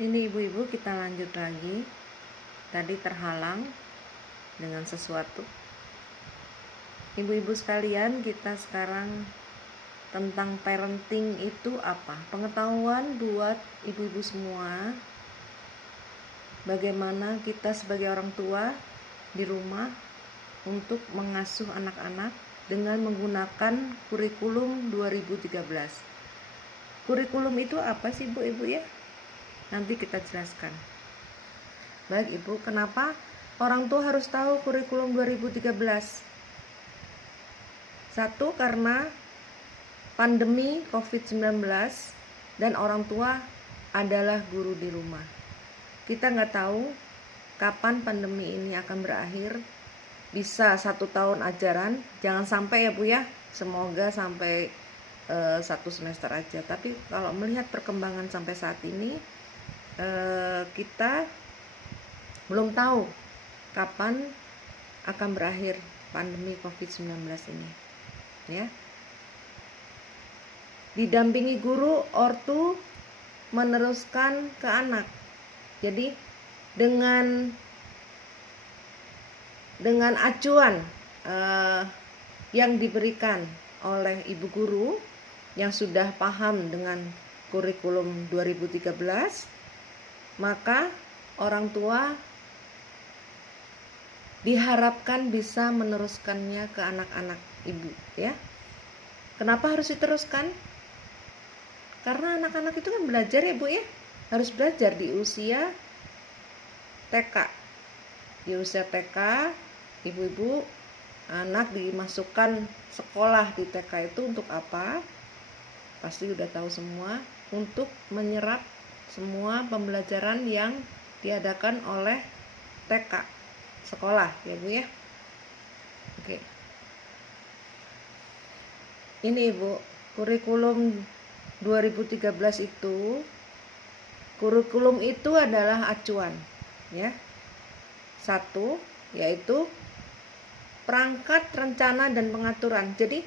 Ini ibu-ibu, kita lanjut lagi. Tadi terhalang dengan sesuatu. Ibu-ibu sekalian, kita sekarang tentang parenting itu apa? Pengetahuan buat ibu-ibu semua. Bagaimana kita sebagai orang tua di rumah untuk mengasuh anak-anak dengan menggunakan kurikulum 2013. Kurikulum itu apa sih ibu-ibu ya? Nanti kita jelaskan. Baik ibu, kenapa orang tua harus tahu kurikulum 2013? Satu, karena pandemi COVID-19 dan orang tua adalah guru di rumah. Kita nggak tahu kapan pandemi ini akan berakhir. Bisa 1 tahun ajaran, jangan sampai ya bu ya, semoga sampai 1 semester aja. Tapi kalau melihat perkembangan sampai saat ini, kita belum tahu kapan akan berakhir pandemi COVID-19 ini. Ya. Didampingi guru, ortu meneruskan ke anak. Jadi dengan acuan yang diberikan oleh ibu guru yang sudah paham dengan kurikulum 2013, maka orang tua diharapkan bisa meneruskannya ke anak-anak ibu ya. Kenapa harus diteruskan? Karena anak-anak itu kan belajar ya bu ya, harus belajar di usia TK. Di usia TK, ibu-ibu, anak dimasukkan sekolah di TK itu untuk apa? Pasti udah tahu semua, untuk menyerap semua pembelajaran yang diadakan oleh TK, sekolah ya bu ya. Oke. Ini ibu, kurikulum 2013 itu, kurikulum itu adalah acuan ya. Satu, yaitu perangkat, rencana, dan pengaturan. Jadi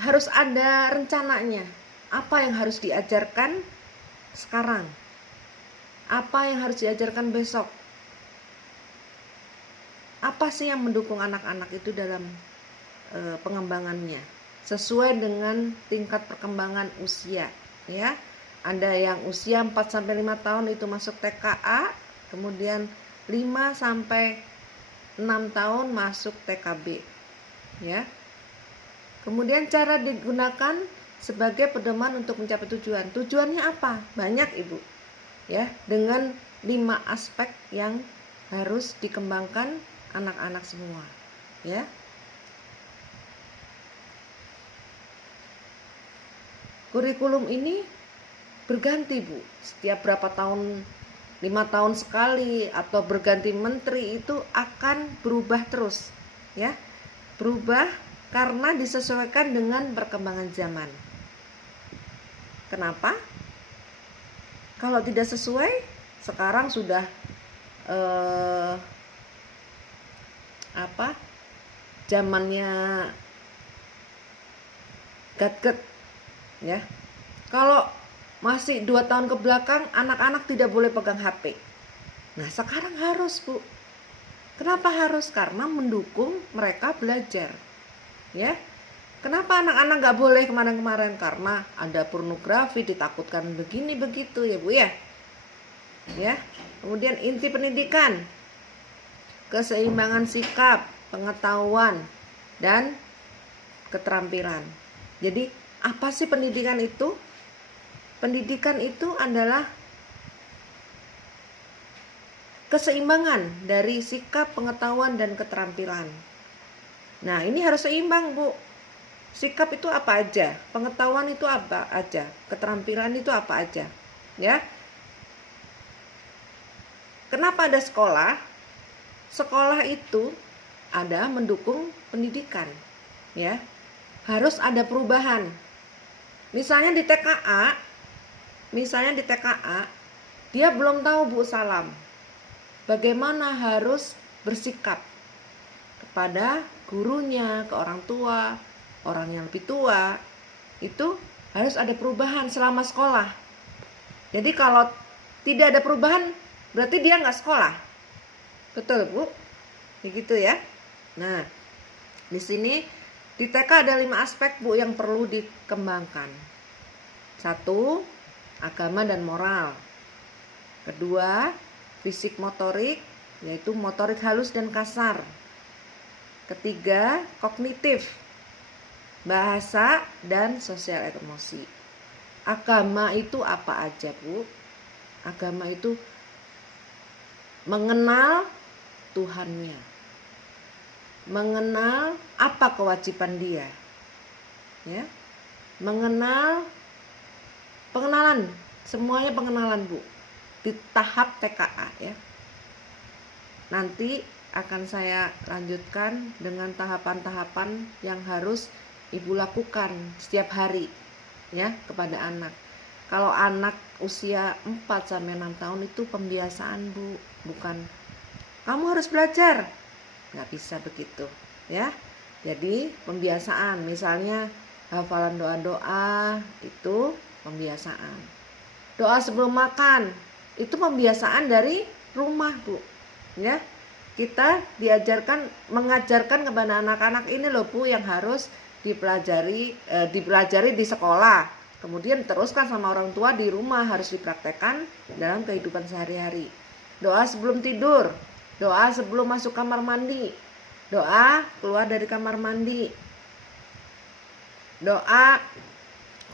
harus ada rencananya. Apa yang harus diajarkan sekarang? Apa yang harus diajarkan besok? Apa sih yang mendukung anak-anak itu dalam pengembangannya? Sesuai dengan tingkat perkembangan usia ya. Ada yang usia 4-5 tahun itu masuk TKA, kemudian 5-6 tahun masuk TKB ya. Kemudian cara digunakan sebagai pedoman untuk mencapai tujuan. Tujuannya apa? Banyak ibu ya, dengan 5 aspek yang harus dikembangkan anak-anak semua ya. Kurikulum ini berganti bu, setiap berapa tahun, 5 tahun sekali atau berganti menteri, itu akan berubah terus ya. Berubah karena disesuaikan dengan perkembangan zaman. Kenapa? Kalau tidak sesuai, sekarang sudah zamannya gadget ya. Kalau masih 2 tahun ke belakang, anak-anak tidak boleh pegang HP. Nah sekarang harus bu. Kenapa harus? Karena mendukung mereka belajar ya. Kenapa anak-anak gak boleh kemarin-kemarin? Karena ada pornografi, ditakutkan begini begitu ya bu ya. Ya. Kemudian inti pendidikan, keseimbangan sikap, pengetahuan, dan keterampilan. Jadi apa sih pendidikan itu? Pendidikan itu adalah keseimbangan dari sikap, pengetahuan, dan keterampilan. Nah ini harus seimbang bu. Sikap itu apa aja, pengetahuan itu apa aja, keterampilan itu apa aja ya. Kenapa ada sekolah? Sekolah itu ada mendukung pendidikan ya. Harus ada perubahan. Misalnya di TKA, dia belum tahu bu salam, bagaimana harus bersikap kepada gurunya, ke orang tua, orang yang lebih tua. Itu harus ada perubahan selama sekolah Jadi kalau tidak ada perubahan berarti dia nggak sekolah. Betul Bu? Begitu ya. Nah, di sini di TK ada 5 aspek Bu yang perlu dikembangkan. 1, agama dan moral. Kedua, fisik motorik, yaitu motorik halus dan kasar. Ketiga, kognitif, bahasa dan sosial emosi. Agama itu apa aja Bu? Agama itu mengenal Tuhannya, mengenal apa kewajiban dia, ya, mengenal, pengenalan, semuanya pengenalan Bu, di tahap TKA ya. Nanti akan saya lanjutkan dengan tahapan-tahapan yang harus Ibu lakukan setiap hari ya kepada anak. Kalau anak usia 4-6 tahun itu pembiasaan Bu, bukan kamu harus belajar. Nggak bisa begitu ya. Jadi pembiasaan, misalnya hafalan doa-doa itu pembiasaan. Doa sebelum makan itu pembiasaan dari rumah Bu ya. Kita mengajarkan kepada anak-anak ini loh Bu yang harus dipelajari di sekolah. Kemudian teruskan sama orang tua di rumah, harus dipraktekkan dalam kehidupan sehari-hari. Doa sebelum tidur, doa sebelum masuk kamar mandi, doa keluar dari kamar mandi, doa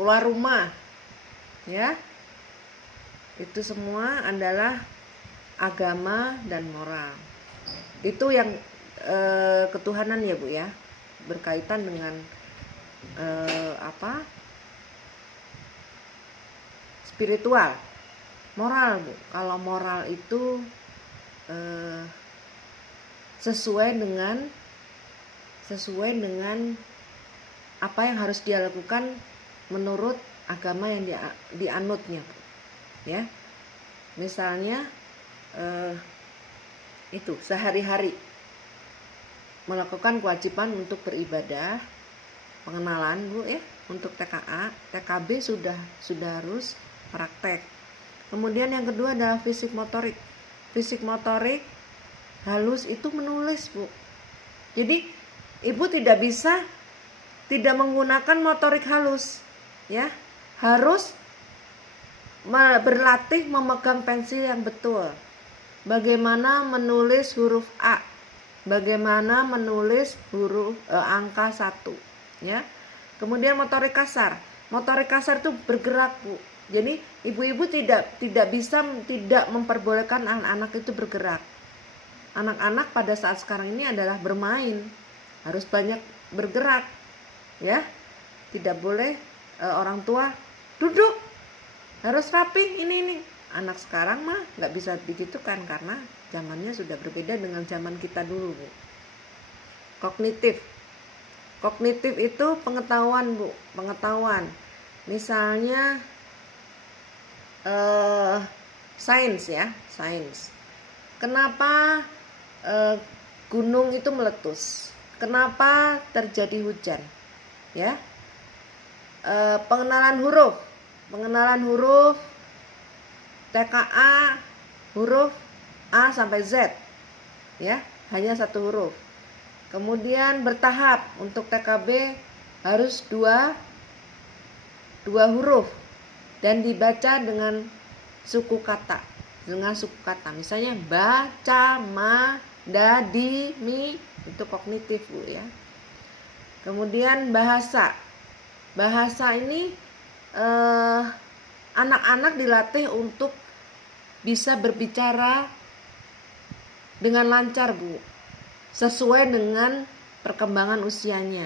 keluar rumah. Ya. Itu semua adalah agama dan moral. Itu yang ketuhanan ya Bu ya, berkaitan dengan spiritual. Moral Bu, kalau moral itu sesuai dengan apa yang harus dia lakukan menurut agama yang dianutnya Bu. Ya, misalnya itu sehari-hari melakukan kewajiban untuk beribadah, pengenalan Bu ya, untuk TKA, TKB sudah harus praktek. Kemudian yang kedua adalah fisik motorik. Fisik motorik halus itu menulis Bu. Jadi Ibu tidak bisa tidak menggunakan motorik halus ya, harus berlatih memegang pensil yang betul. Bagaimana menulis huruf A, bagaimana menulis huruf angka 1 ya. Kemudian motorik kasar. Motorik kasar itu bergerak Bu. Jadi ibu-ibu tidak bisa tidak memperbolehkan anak-anak itu bergerak. Anak-anak pada saat sekarang ini adalah bermain, harus banyak bergerak ya. Tidak boleh orang tua duduk, harus rapi ini. Anak sekarang mah nggak bisa begitu kan, karena zamannya sudah berbeda dengan zaman kita dulu Bu. Kognitif itu pengetahuan Bu, pengetahuan. Misalnya sains ya, sains. Kenapa gunung itu meletus? Kenapa terjadi hujan? Ya, pengenalan huruf TKA, huruf A sampai Z ya, hanya 1 huruf. Kemudian bertahap, untuk TKB harus 2 huruf dan dibaca dengan suku kata. Misalnya baca, ma, da, di, mi, itu kognitif Bu ya. Kemudian bahasa ini anak-anak dilatih untuk bisa berbicara dengan lancar Bu, sesuai dengan perkembangan usianya.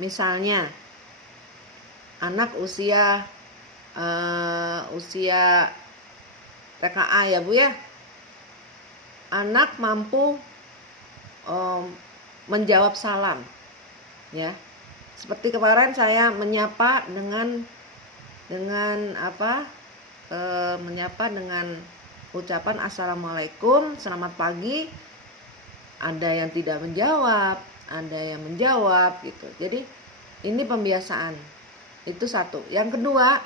Misalnya anak usia TKA ya Bu ya, anak mampu menjawab salam ya. Seperti kemarin saya menyapa dengan ucapan assalamualaikum, selamat pagi. Ada yang tidak menjawab, ada yang menjawab gitu. Jadi ini pembiasaan. Itu 1. Yang kedua,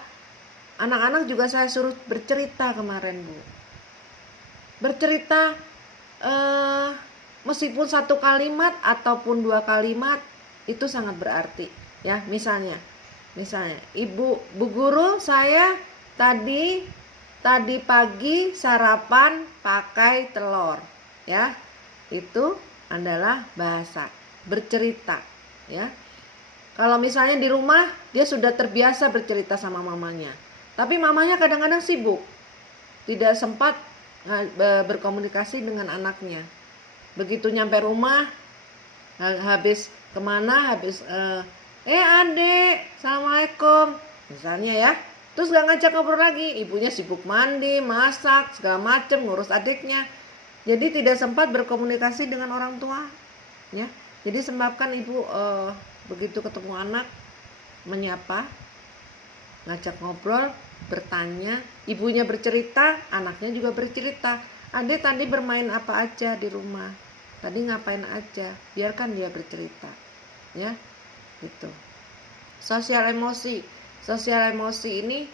Anak-anak juga saya suruh bercerita kemarin, Bu. Bercerita meskipun satu kalimat ataupun dua kalimat itu sangat berarti. Ya, misalnya, Bu guru, saya tadi pagi sarapan pakai telur. Ya, itu adalah bahasa bercerita. Ya, kalau misalnya di rumah dia sudah terbiasa bercerita sama mamanya, tapi mamanya kadang-kadang sibuk, tidak sempat berkomunikasi dengan anaknya. Begitu nyampe rumah, habis kemana, adek, assalamualaikum, misalnya ya, terus gak ngajak ngobrol lagi, ibunya sibuk mandi, masak, segala macem, ngurus adiknya, jadi tidak sempat berkomunikasi dengan orang tua, ya. Jadi sebabkan ibu begitu ketemu anak, menyapa, ngajak ngobrol, bertanya, ibunya bercerita, anaknya juga bercerita. Adek tadi bermain apa aja di rumah, tadi ngapain aja, biarkan dia bercerita, ya, gitu. Sosial emosi ini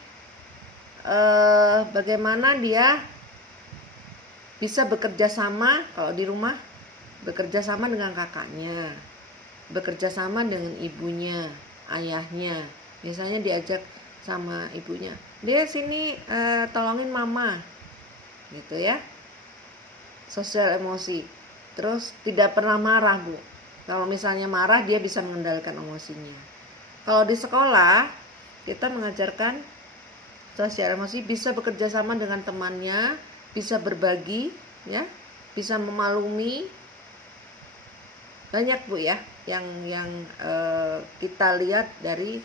bagaimana dia bisa bekerja sama kalau di rumah, bekerja sama dengan kakaknya, bekerja sama dengan ibunya, ayahnya. Misalnya diajak sama ibunya, dia sini tolongin mama, gitu ya. Sosial emosi. Terus tidak pernah marah, Bu. Kalau misalnya marah, dia bisa mengendalikan emosinya. Kalau di sekolah, kita mengajarkan sosial emosi, bisa bekerja sama dengan temannya, bisa berbagi, ya, bisa memaklumi. Banyak, Bu, ya, yang kita lihat dari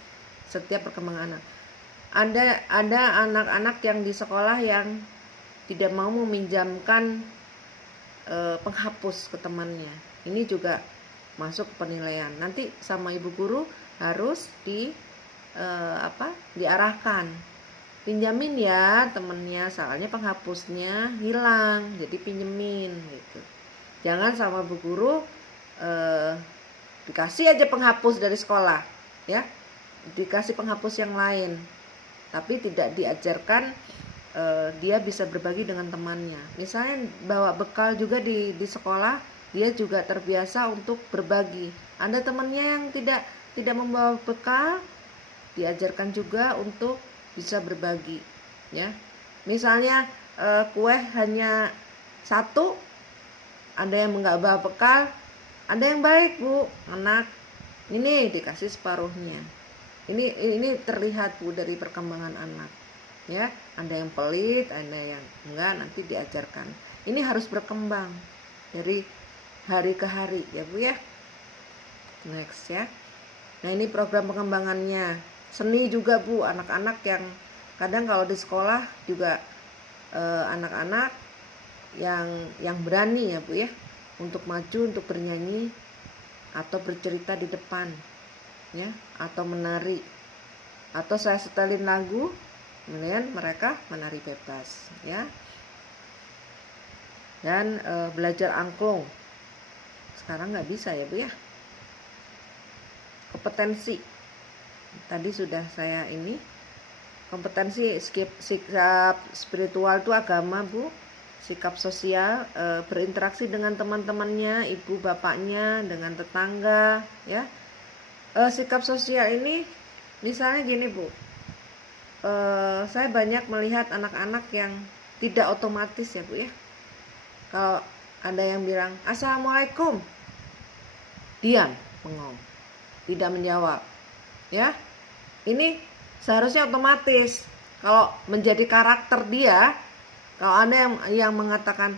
setiap perkembangan anak. Ada anak-anak yang di sekolah yang tidak mau meminjamkan penghapus ke temannya. Ini juga masuk ke penilaian. Nanti sama ibu guru harus diarahkan, pinjamin ya temennya, soalnya penghapusnya hilang, jadi pinjemin gitu. Jangan sama bu guru dikasih aja penghapus dari sekolah, ya, dikasih penghapus yang lain, tapi tidak diajarkan dia bisa berbagi dengan temannya. Misalnya bawa bekal juga di sekolah, dia juga terbiasa untuk berbagi. Ada temannya yang tidak membawa bekal, diajarkan juga untuk bisa berbagi, ya. Misalnya kue hanya satu, ada yang nggak bawa bekal, ada yang baik, Bu, anak ini dikasih separuhnya. Ini terlihat, Bu, dari perkembangan anak, ya. Ada yang pelit, ada yang enggak, nanti diajarkan. Ini harus berkembang dari hari ke hari, ya, Bu, ya. Next, ya. Nah, ini program pengembangannya. Seni juga, Bu, anak-anak yang kadang kalau di sekolah juga anak-anak yang berani, ya, Bu, ya, untuk maju, untuk bernyanyi atau bercerita di depan, ya, atau menari, atau saya setelin lagu, kemudian mereka menari bebas, ya. Dan belajar angklung sekarang nggak bisa, ya, Bu, ya. Kompetensi tadi sudah saya kompetensi sikap spiritual itu agama, Bu. Sikap sosial, berinteraksi dengan teman-temannya, ibu bapaknya, dengan tetangga, ya. Sikap sosial ini misalnya gini, Bu, saya banyak melihat anak-anak yang tidak otomatis, ya, Bu, ya. Kalau ada yang bilang assalamualaikum, diam, bengong, tidak menjawab, ya. Ini seharusnya otomatis. Kalau menjadi karakter dia, kalau ada yang mengatakan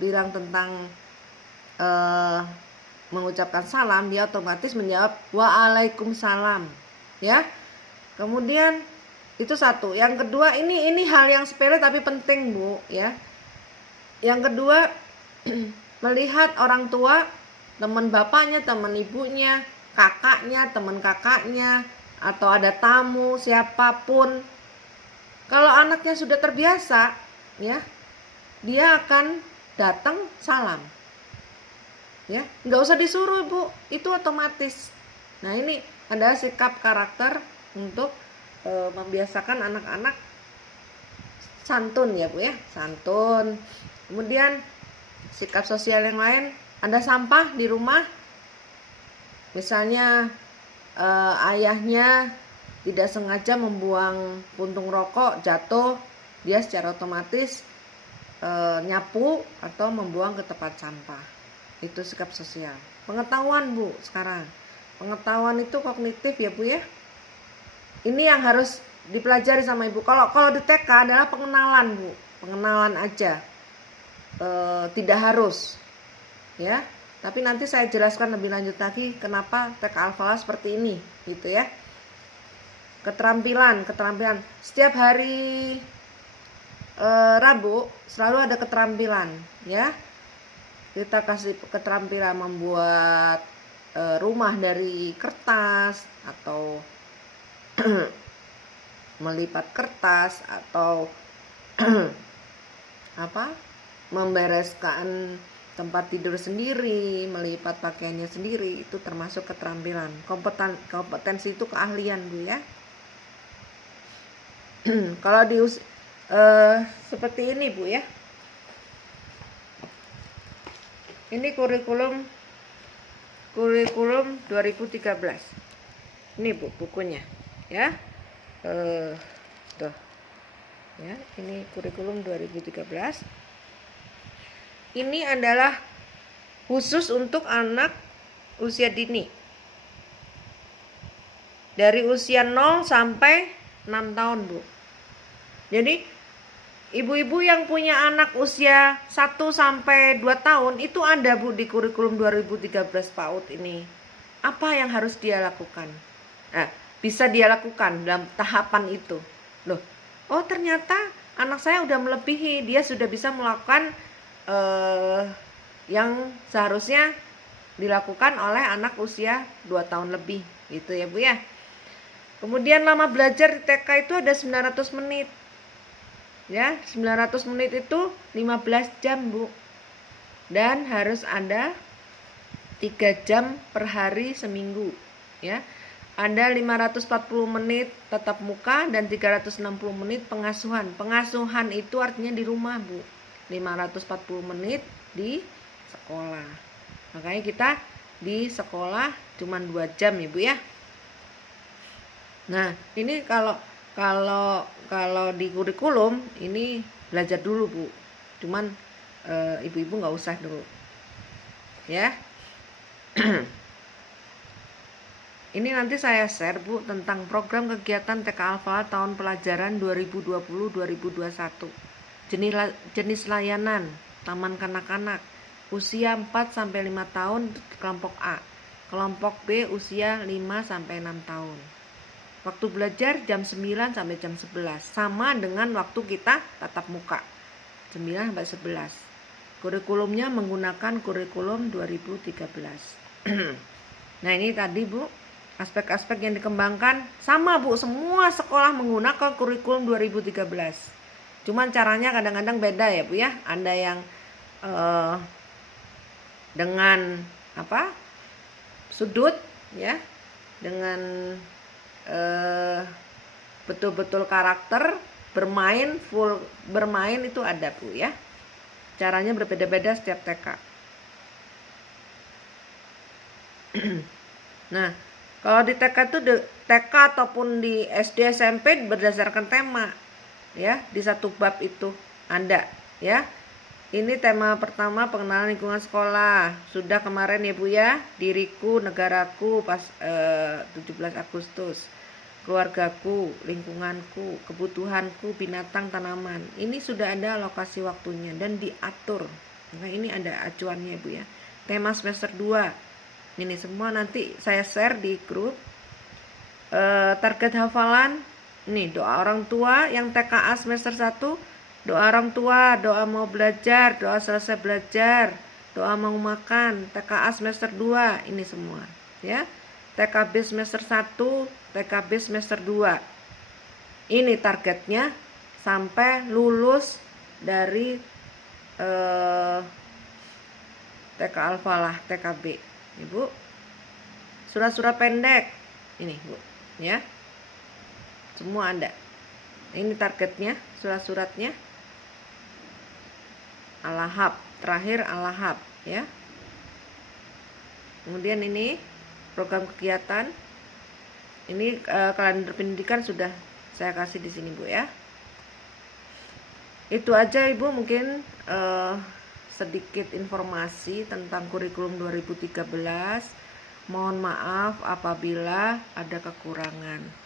bilang tentang mengucapkan salam, dia otomatis menjawab waalaikumsalam, ya. Kemudian itu satu. Yang kedua, ini hal yang sepele tapi penting, Bu, ya. Yang kedua, melihat orang tua, teman bapaknya, teman ibunya, kakaknya, teman kakaknya, atau ada tamu siapapun, kalau anaknya sudah terbiasa, ya, dia akan datang salam, ya, nggak usah disuruh, Bu, itu otomatis. Nah, ini adalah sikap karakter untuk membiasakan anak-anak santun ya Bu ya, santun. Kemudian sikap sosial yang lain, ada sampah di rumah, misalnya ayahnya tidak sengaja membuang puntung rokok jatuh, dia secara otomatis nyapu atau membuang ke tempat sampah. Itu sikap sosial. Pengetahuan Bu, sekarang pengetahuan itu kognitif ya Bu ya. Ini yang harus dipelajari sama Ibu. Kalau di TK adalah pengenalan Bu, pengenalan aja, tidak harus ya. Tapi nanti saya jelaskan lebih lanjut lagi kenapa TK Al-Falah seperti ini gitu ya. Keterampilan. Setiap hari Rabu selalu ada keterampilan ya. Kita kasih keterampilan membuat rumah dari kertas atau melipat kertas atau membereskan tempat tidur sendiri, melipat pakaiannya sendiri, itu termasuk keterampilan. Kompetensi itu keahlian Bu ya. Kalau seperti ini Bu ya. Ini kurikulum 2013. Ini Bu bukunya ya. Tuh. Ya, ini kurikulum 2013. Ini adalah khusus untuk anak usia dini. Dari usia 0 sampai 6 tahun, Bu. Jadi, ibu-ibu yang punya anak usia 1 sampai 2 tahun itu ada, Bu, di kurikulum 2013 PAUD ini. Apa yang harus dia lakukan? Bisa dia lakukan dalam tahapan itu. Loh, oh ternyata anak saya udah melebihi, dia sudah bisa melakukan yang seharusnya dilakukan oleh anak usia 2 tahun lebih gitu ya Bu ya. Kemudian lama belajar di TK itu ada 900 menit ya. 900 menit itu 15 jam Bu, dan harus ada 3 jam per hari seminggu ya. Ada 540 menit tatap muka dan 360 menit pengasuhan. Pengasuhan itu artinya di rumah Bu. 540 menit di sekolah. Makanya kita di sekolah cuma 2 jam ya Bu ya. Nah, ini kalau di kurikulum ini belajar dulu Bu. Cuman ibu-ibu nggak usah dulu. Ya. Ini nanti saya share Bu tentang program kegiatan TK Al-Falah tahun pelajaran 2020-2021. Jenis layanan taman kanak-kanak usia 4 sampai 5 tahun kelompok A. Kelompok B usia 5 sampai 6 tahun. Waktu belajar jam 9 sampai jam 11. Sama dengan waktu kita tatap muka. 9 sampai 11. Kurikulumnya menggunakan kurikulum 2013. Nah, ini tadi Bu, aspek-aspek yang dikembangkan sama Bu, semua sekolah menggunakan kurikulum 2013. Cuman caranya kadang-kadang beda ya Bu ya. Ada yang dengan sudut ya, dengan betul-betul karakter, full bermain itu ada Bu ya. Caranya berbeda-beda setiap TK. Nah, kalau di TK itu TK ataupun di SD SMP berdasarkan tema ya, di satu bab itu ada ya. Ini tema pertama, pengenalan lingkungan sekolah. Sudah kemarin ya Bu ya, diriku, negaraku pas 17 Agustus. Keluargaku, lingkunganku, kebutuhanku, binatang, tanaman. Ini sudah ada alokasi waktunya dan diatur. Nah, ini ada acuannya Bu ya. Tema semester 2. Ini semua nanti saya share di grup. Target hafalan, nih doa orang tua yang TKA semester 1, doa orang tua, doa mau belajar, doa selesai belajar, doa mau makan. TKA semester 2 ini semua ya. TKB semester 1, TKB semester 2. Ini targetnya sampai lulus dari TK Al-Falah, TKB. Ibu, surat-surat pendek ini Bu ya. semua ada. Ini targetnya, surat-suratnya. Al-Lahab, terakhir Al-Lahab ya. Kemudian ini program kegiatan. Ini kalender pendidikan sudah saya kasih di sini Bu ya. Itu aja Ibu, mungkin sedikit informasi tentang kurikulum 2013. Mohon maaf apabila ada kekurangan.